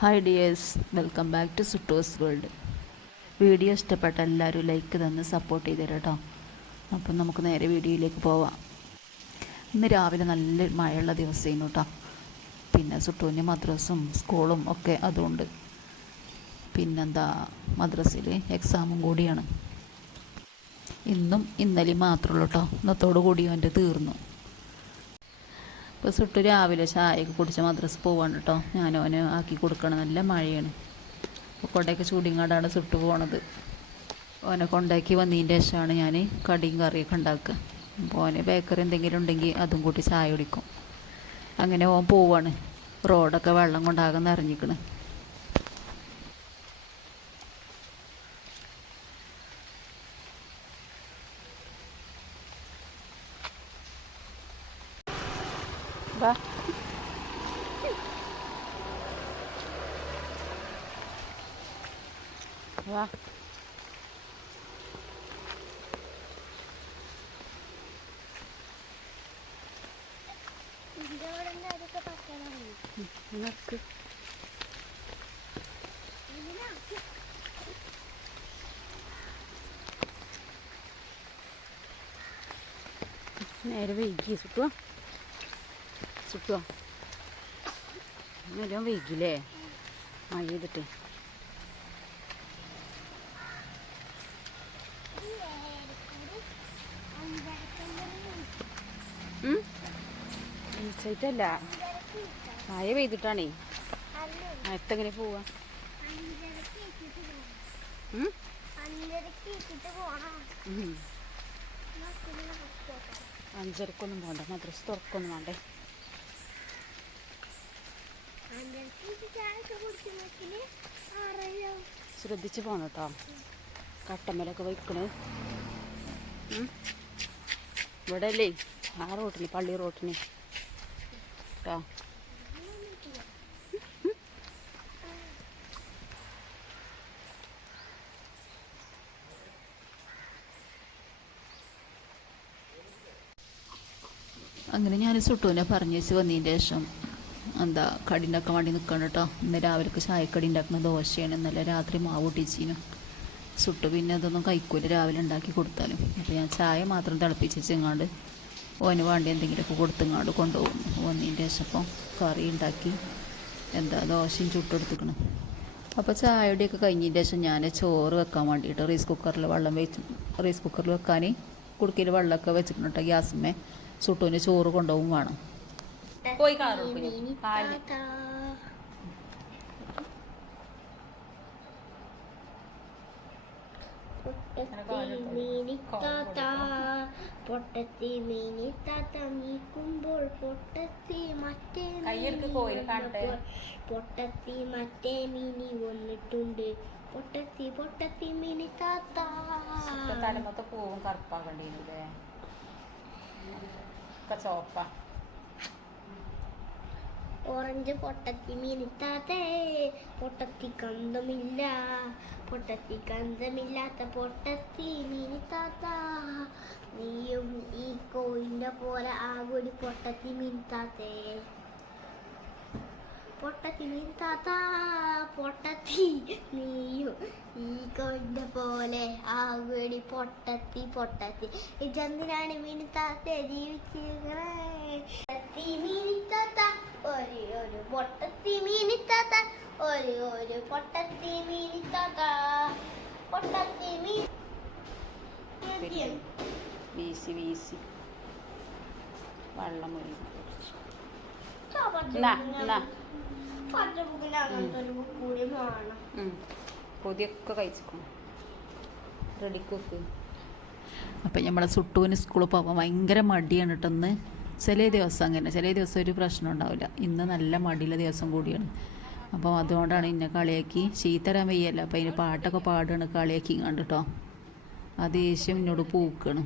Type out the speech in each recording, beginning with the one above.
Hi dears, welcome back to സുട്ടോസ് world. Video ഇഷ്ടപ്പെട്ട എല്ലാവരും ലൈക്ക് തന്ന് സപ്പോർട്ട് ചെയ്ത് തരാം കേട്ടോ. അപ്പം നമുക്ക് നേരെ വീഡിയോയിലേക്ക് പോവാം. ഇന്ന് രാവിലെ നല്ല മഴയുള്ള ദിവസമായിരുന്നു കേട്ടോ. പിന്നെ സുട്ടൂന് മദ്രസും സ്കൂളും ഒക്കെ അതുകൊണ്ട് പിന്നെന്താ മദ്രസയിൽ എക്സാമും കൂടിയാണ്. ഇന്നും ഇന്നലെയും മാത്രമേ ഉള്ളൂ കേട്ടോ. ഇന്നത്തോടു കൂടി അവൻ്റെ തീർന്നു. ഇപ്പോൾ സുട്ടു രാവിലെ ചായയൊക്കെ കുടിച്ച മദ്രസ പോവാണ് കേട്ടോ. ഞാനവന് ആക്കി കൊടുക്കണം. നല്ല മഴയാണ്. അപ്പോൾ കൊടയൊക്കെ ചൂടിങ്ങാണ്ടാണ് സുട്ടു പോണത്. ഓനെ കൊണ്ടാക്കി വന്നതിൻ്റെ ശേഷമാണ് ഞാൻ കടിയും കറിയൊക്കെ ഉണ്ടാക്കുക. അപ്പോൾ ഓന് ബേക്കറി എന്തെങ്കിലും ഉണ്ടെങ്കിൽ അതും കൂട്ടി ചായ കുടിക്കും. അങ്ങനെ ഓൻ പോവാണ്. റോഡൊക്കെ വെള്ളം കൊണ്ടാകെ നിറഞ്ഞിക്കണ്. വാ വാ നിനക്ക് നേരെ വൈകി സുട്ടുവാ എല്ലാം വൈകില്ലേ മഴ ചെയ്തിട്ട്. ഈച്ചായിട്ടല്ല, മഴ പെയ്തിട്ടാണേ. മഴത്തെങ്ങനെ പോവാ? 5:30 പോണ്ട. മദ്രസ തുറക്കൊന്നും വേണ്ടേ. ശ്രദ്ധിച്ച് പോണം കേട്ടോ. കട്ടമ്മലൊക്കെ വയ്ക്കണ് ഇവിടെ അല്ലേ, ആ റോട്ടിന്, പള്ളി റോട്ടിന് കേട്ടോ. അങ്ങനെ ഞാൻ സുട്ടുവിനെ പറഞ്ഞേച്ച് വന്നതിൻ്റെ ശേഷം എന്താ കടി ഉണ്ടാക്കാൻ വേണ്ടി നിൽക്കണം കേട്ടോ. ഇന്ന് രാവിലേക്ക് ചായക്കടി ഉണ്ടാക്കുന്ന ദോശയാണ്. ഇന്നലെ രാത്രി മാവ് പൊട്ടിച്ചിന്. സുട്ടു പിന്നെ അതൊന്നും കഴിക്കൂല രാവിലെ ഉണ്ടാക്കി കൊടുത്താലും. അപ്പോൾ ഞാൻ ചായ മാത്രം തിളപ്പിച്ചെങ്ങാണ്ട് ഓന് വേണ്ടി എന്തെങ്കിലുമൊക്കെ കൊടുത്തെങ്ങാണ്ട് കൊണ്ടുപോകും. വന്നതിൻ്റെ ശേഷം അപ്പോൾ കറി ഉണ്ടാക്കി എന്താ ദോശയും ചുട്ടെടുത്തിക്കണം. അപ്പോൾ ചായയുടെയൊക്കെ കഴിഞ്ഞതിൻ്റെ ശേഷം ഞാൻ ചോറ് വെക്കാൻ വേണ്ടിയിട്ട് റൈസ് കുക്കറിൽ വെക്കാൻ കുടുക്കയിൽ വെള്ളമൊക്കെ വെച്ചിട്ടുണ്ട് കേട്ടോ. ഗ്യാസിന്മേ സുട്ടുവിന് ചോറ് കൊണ്ടുപോകും വേണം. പോയി പൊട്ടത്തി മീനി താത്ത മീക്കുമ്പോൾ പൊട്ടത്തി മറ്റേ പൊട്ടത്തി മറ്റേ മീനി വന്നിട്ടുണ്ട്. പൊട്ടത്തി മീനി താത്ത തലമത്തെ പൂവും കറുപ്പാകണ്ടേ ചോപ്പ ഓറഞ്ച് പൊട്ടത്തി മീനിത്താത്തേ പൊട്ടത്തി കന്തമില്ലാത്ത പൊട്ടത്തി മീനിത്താത്ത. നീയും ഈ കോയിന്റെ പോലെ ആകൊരു പൊട്ടത്തി മീനിത്താത്തേ. പൊട്ടത്തി മീനിത്താത്ത പൊട്ടത്തി, നീയും ഈ കോയിന്റെ പോലെ ആകൊരു പൊട്ടത്തി. ഇതെന്തിനാണ് മീനിത്താത്തെ ജീവിച്ചിരിക്കണേ? മീനിത്താത്ത ഒരു പൊട്ടത്തി മീനിത്താത്ത, ഒരു പൊട്ടത്തി മീനിത്താത്ത. പൊട്ടത്തി മീൻ വീശി വെള്ളം പൊതിയൊക്കെ കഴിച്ചിരിക്കണം. റെഡിക്കൊക്കെ. അപ്പം നമ്മളെ സുട്ടുവിന് സ്കൂളിൽ പോകാൻ ഭയങ്കര മടിയാണ് കേട്ടൊന്ന്. ചില ദിവസം അങ്ങനെ, ചില ദിവസം ഒരു പ്രശ്നം ഉണ്ടാവില്ല. ഇന്ന് നല്ല മടിയുള്ള ദിവസം കൂടിയാണ്. അപ്പോൾ അതുകൊണ്ടാണ് ഇന്നെ കളിയാക്കി ചീത്തരാൻ വയ്യല്ല. അപ്പോൾ അതിന് പാട്ടൊക്കെ പാടുകയാണ് കളിയാക്കി കണ്ടിട്ടോ. ആ ദേഷ്യം എന്നോട് പൂക്കാണ്.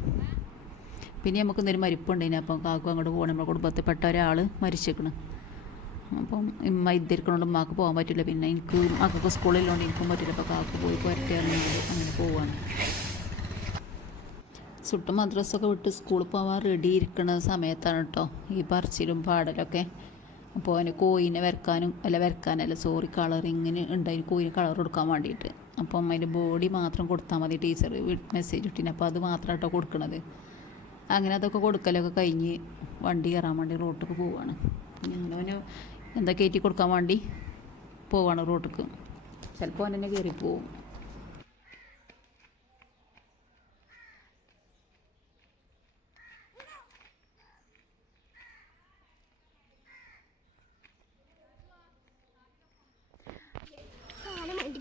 പിന്നെ നമുക്ക് ഇന്നൊരു മരിപ്പുണ്ടായിന്. അപ്പം കാക്കു അങ്ങോട്ട് പോകണം. നമ്മുടെ കുടുംബത്തിൽപ്പെട്ട ഒരാൾ മരിച്ചേക്കണം. അപ്പം ഇമ്മ ഇരിക്കണോണ്ട് ഉമ്മാക്ക് പോകാൻ പറ്റില്ല. പിന്നെ എനിക്ക് മക്കൾക്ക് സ്കൂളിലുകൊണ്ട് എനിക്കും പറ്റില്ല. അപ്പോൾ കാക്കു പോയി പുരട്ടി അങ്ങനെ പോവാണ്. സുട്ട് മദ്രസൊക്കെ വിട്ട് സ്കൂളിൽ പോകാൻ റെഡി ഇരിക്കുന്ന സമയത്താണ് കേട്ടോ ഈ പറച്ചിലും പാടലൊക്കെ. അപ്പോൾ അവന് കോയിനെ വരക്കാനല്ല സോറി കളറിങ്ങിന് ഉണ്ടായി കോയിന് കളർ കൊടുക്കാൻ വേണ്ടിയിട്ട്. അപ്പം അതിൻ്റെ ബോഡി മാത്രം കൊടുത്താൽ മതി ടീച്ചർ മെസ്സേജ് ഇട്ടിന്. അപ്പോൾ അത് മാത്രമായിട്ടോ കൊടുക്കണത്. അങ്ങനെ അതൊക്കെ കൊടുക്കലൊക്കെ കഴിഞ്ഞ് വണ്ടി കയറാൻ വേണ്ടി റോട്ടിലേക്ക് പോവുകയാണ്. ഞങ്ങളവന് എന്താ കയറ്റി കൊടുക്കാൻ വേണ്ടി പോവാണ് റോട്ടിലേക്ക്. ചിലപ്പോൾ അവൻ തന്നെ കയറിപ്പോവും.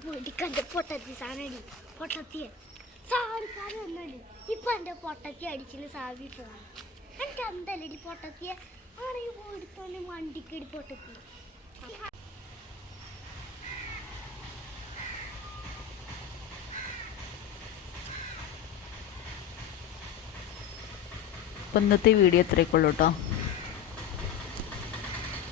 പോയിട്ട് കണ്ട പൊട്ടത്തി സാധനം പൊട്ടത്തിയ സാറിക്കാരൻ ഒന്നുമില്ല. ഇപ്പൊ എന്റെ പൊട്ടത്തി അടിച്ചിന് സാവി പോവാൻ എനിക്ക് എന്തല്ലടി പൊട്ടത്തിയ ആണെങ്കിൽ പോയിടത്തോണ്ട് വണ്ടിക്കടി പൊട്ടത്തി. അപ്പം ഇന്നത്തെ വീഡിയോ ഇത്രയൊക്കെ ഉള്ളൂ കേട്ടോ.